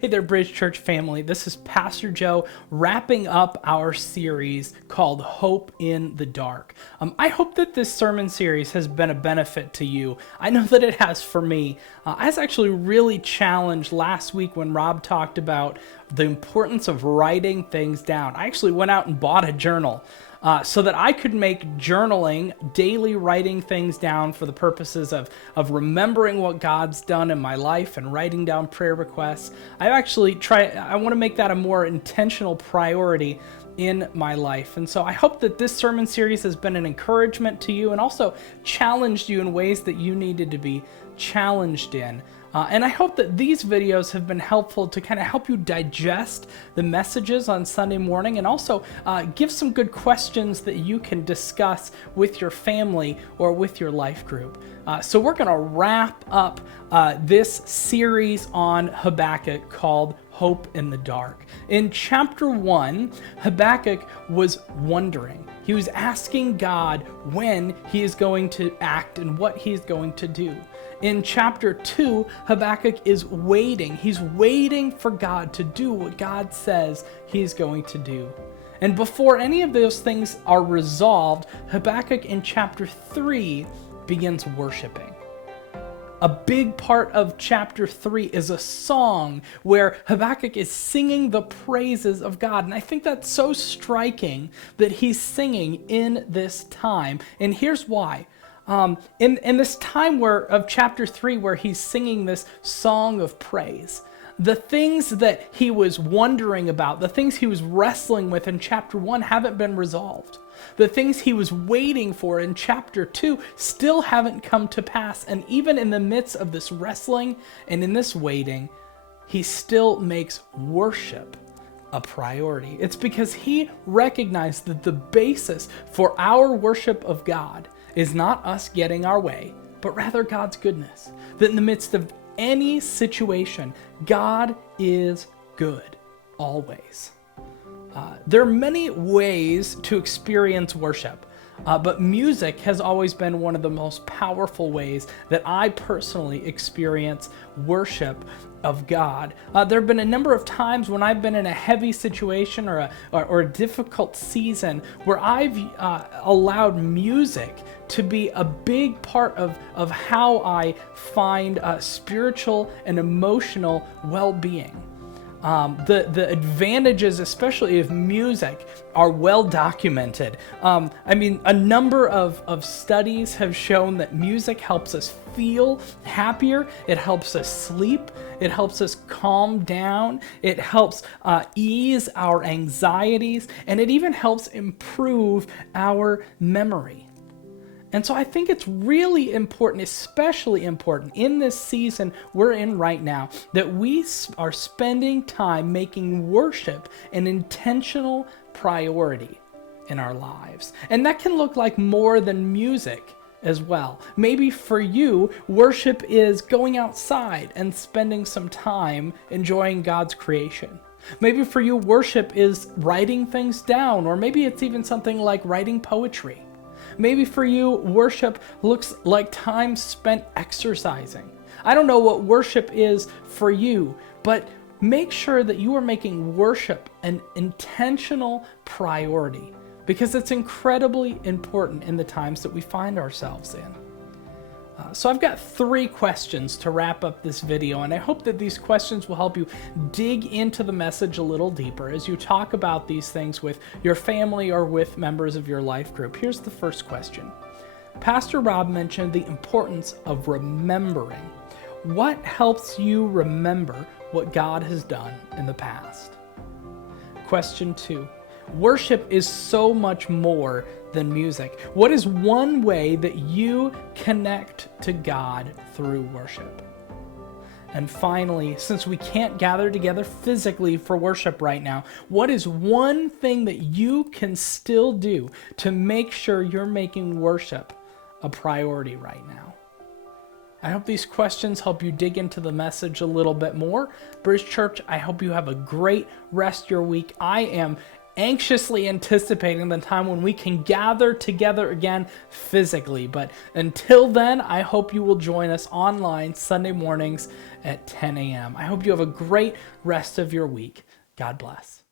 Hey there, Bridge Church family. This is Pastor Joe wrapping up our series called Hope in the Dark. I hope that this sermon series has been a benefit to you. I know that it has for me. I was actually really challenged last week when Rob talked about the importance of writing things down. I actually went out and bought a journal. So that I could make journaling, daily writing things down for the purposes of remembering what God's done in my life and writing down prayer requests. I want to make that a more intentional priority in my life. And so I hope that this sermon series has been an encouragement to you and also challenged you in ways that you needed to be challenged in. And I hope that these videos have been helpful to kind of help you digest the messages on Sunday morning and also give some good questions that you can discuss with your family or with your life group. So we're going to wrap up this series on Habakkuk called Hope in the Dark. In chapter 1, Habakkuk was wondering. He was asking God when he is going to act and what he's going to do. In chapter 2, Habakkuk is waiting. He's waiting for God to do what God says he's going to do. And before any of those things are resolved, Habakkuk in chapter 3 begins worshiping. A big part of chapter 3 is a song where Habakkuk is singing the praises of God. And I think that's so striking that he's singing in this time. And here's why. In this time of chapter 3 where he's singing this song of praise, the things that he was wondering about, the things he was wrestling with in chapter 1 haven't been resolved. The things he was waiting for in chapter 2 still haven't come to pass. And even in the midst of this wrestling and in this waiting, he still makes worship a priority. It's because he recognized that the basis for our worship of God is not us getting our way, but rather God's goodness. That in the midst of any situation, God is good, always. There are many ways to experience worship, but music has always been one of the most powerful ways that I personally experience worship of God. There have been a number of times when I've been in a heavy situation or a difficult season where I've allowed music to be a big part of how I find spiritual and emotional well-being. The advantages, especially of music, are well documented. A number of studies have shown that music helps us feel happier, it helps us sleep, it helps us calm down, it helps ease our anxieties, and it even helps improve our memory. And so I think it's really important, especially important in this season we're in right now, that we are spending time making worship an intentional priority in our lives. And that can look like more than music as well. Maybe for you, worship is going outside and spending some time enjoying God's creation. Maybe for you, worship is writing things down, or maybe it's even something like writing poetry. Maybe for you, worship looks like time spent exercising. I don't know what worship is for you, but make sure that you are making worship an intentional priority because it's incredibly important in the times that we find ourselves in. So I've got 3 questions to wrap up this video, and I hope that these questions will help you dig into the message a little deeper as you talk about these things with your family or with members of your life group. Here's the first question. Pastor Rob mentioned the importance of remembering. What helps you remember what God has done in the past? Question 2. Worship is so much more than music. What is one way that you connect to God through worship? And finally, since we can't gather together physically for worship right now, what is one thing that you can still do to make sure you're making worship a priority right now? I hope these questions help you dig into the message a little bit more. Bridge Church, I hope you have a great rest of your week. I am anxiously anticipating the time when we can gather together again physically. But until then, I hope you will join us online Sunday mornings at 10 a.m. I hope you have a great rest of your week. God bless.